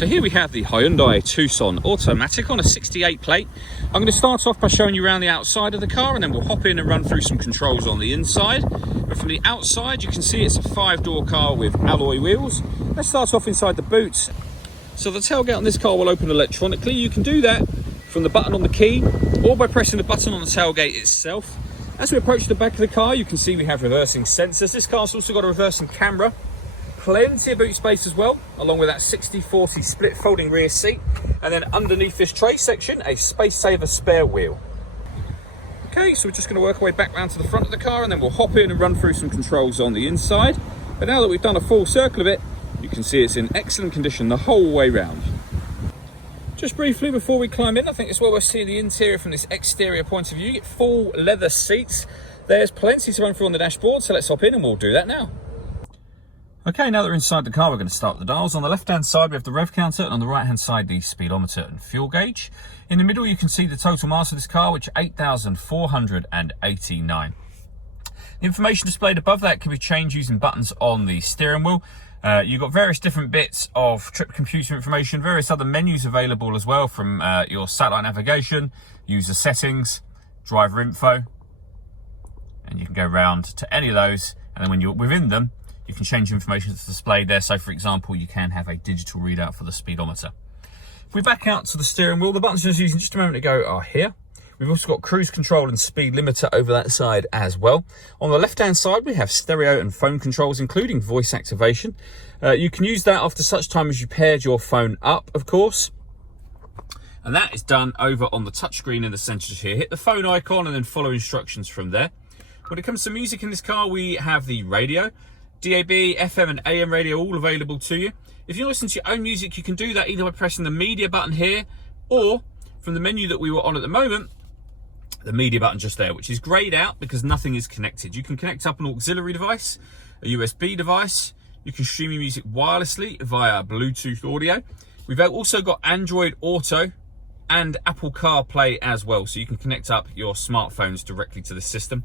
So here we have the Hyundai Tucson automatic on a 68 plate. I'm going to start off by showing you around the outside of the car, and then we'll hop in and run through some controls on the inside. But from the outside, you can see it's a 5-door car with alloy wheels. Let's start off inside the boot. So the tailgate on this car will open electronically. You can do that from the button on the key or by pressing the button on the tailgate itself. As we approach the back of the car, you can see we have reversing sensors. This car's also got a reversing camera. Plenty of boot space as well, along with that 60/40 split folding rear seat. And then underneath this tray section, a space saver spare wheel. Okay, so we're just going to work our way back round to the front of the car, and then we'll hop in and run through some controls on the inside. But now that we've done a full circle of it, you can see it's in excellent condition the whole way round. Just briefly before we climb in, I think it's well worth seeing the interior from this exterior point of view. You get full leather seats. There's plenty to run through on the dashboard, so let's hop in and we'll do that now. Okay, now that we're inside the car, we're going to start with the dials. On the left-hand side, we have the rev counter, and on the right-hand side, the speedometer and fuel gauge. In the middle, you can see the total mass of this car, which is 8,489. The information displayed above that can be changed using buttons on the steering wheel. You've got various different bits of trip computer information, various other menus available as well, from your satellite navigation, user settings, driver info, and you can go around to any of those, and then when you're within them, you can change information that's displayed there. So for example, you can have a digital readout for the speedometer. If we back out to the steering wheel, the buttons I was using just a moment ago are here. We've also got cruise control and speed limiter over that side as well. On the left-hand side, we have stereo and phone controls, including voice activation. You can use that after such time as you paired your phone up, of course. And that is done over on the touchscreen in the centre here. Hit the phone icon and then follow instructions from there. When it comes to music in this car, we have the radio. DAB, FM and AM radio all available to you. If you listen to your own music, you can do that either by pressing the media button here, or from the menu that we were on at the moment, the media button just there, which is grayed out because nothing is connected. You can connect up an auxiliary device, a USB device. You can stream your music wirelessly via Bluetooth audio. We've also got Android Auto and Apple CarPlay as well, so you can connect up your smartphones directly to the system.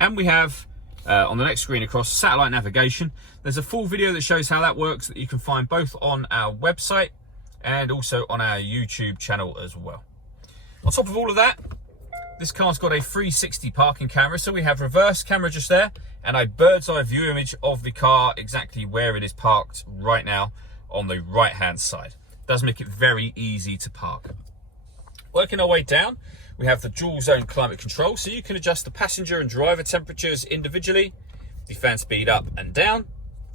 And we have on the next screen across satellite navigation. There's a full video that shows how that works that you can find both on our website and also on our YouTube channel as well. On top of all of that, this car's got a 360 parking camera, so we have reverse camera just there and a bird's eye view image of the car exactly where it is parked right now on the right hand side. It does make it very easy to park. Working our way down, we have the dual zone climate control, so you can adjust the passenger and driver temperatures individually, the fan speed up and down.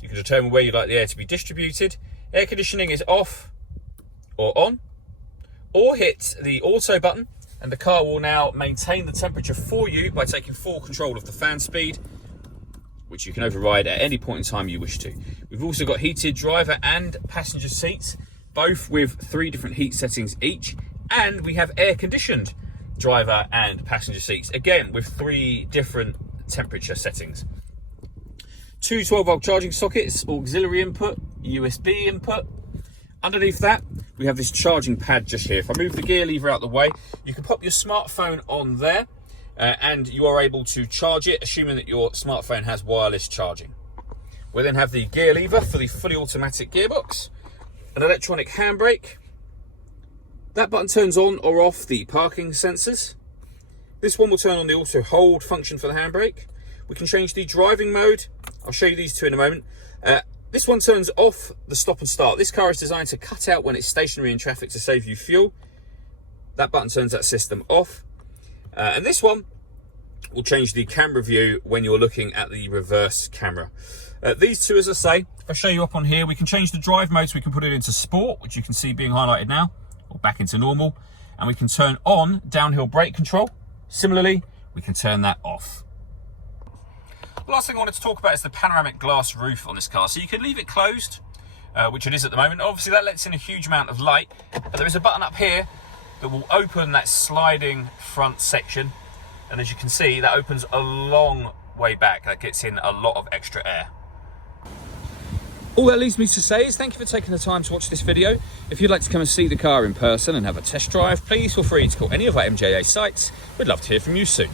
You can determine where you'd like the air to be distributed. Air conditioning is off or on, or hit the auto button, and the car will now maintain the temperature for you by taking full control of the fan speed, which you can override at any point in time you wish to. We've also got heated driver and passenger seats, both with 3 different heat settings each, and we have air conditioned driver and passenger seats, again with 3 different temperature settings. 2 12-volt charging sockets, auxiliary input, USB input. Underneath that, we have this charging pad just here. If I move the gear lever out the way, you can pop your smartphone on there and you are able to charge it, assuming that your smartphone has wireless charging. We then have the gear lever for the fully automatic gearbox, an electronic handbrake. That button turns on or off the parking sensors. This one will turn on the auto hold function for the handbrake. We can change the driving mode. I'll show you these two in a moment. This one turns off the stop and start. This car is designed to cut out when it's stationary in traffic to save you fuel. That button turns that system off. And this one will change the camera view when you're looking at the reverse camera. These two, as I say, if I show you up on here, we can change the drive mode, so we can put it into sport, which you can see being highlighted now, or back into normal, and we can turn on downhill brake control. Similarly, we can turn that off. The last thing I wanted to talk about is the panoramic glass roof on this car. So you can leave it closed, which it is at the moment. Obviously that lets in a huge amount of light, but there is a button up here that will open that sliding front section, and as you can see, that opens a long way back. That gets in a lot of extra air. All that leaves me to say is thank you for taking the time to watch this video. If you'd like to come and see the car in person and have a test drive, please feel free to call any of our MJA sites. We'd love to hear from you soon.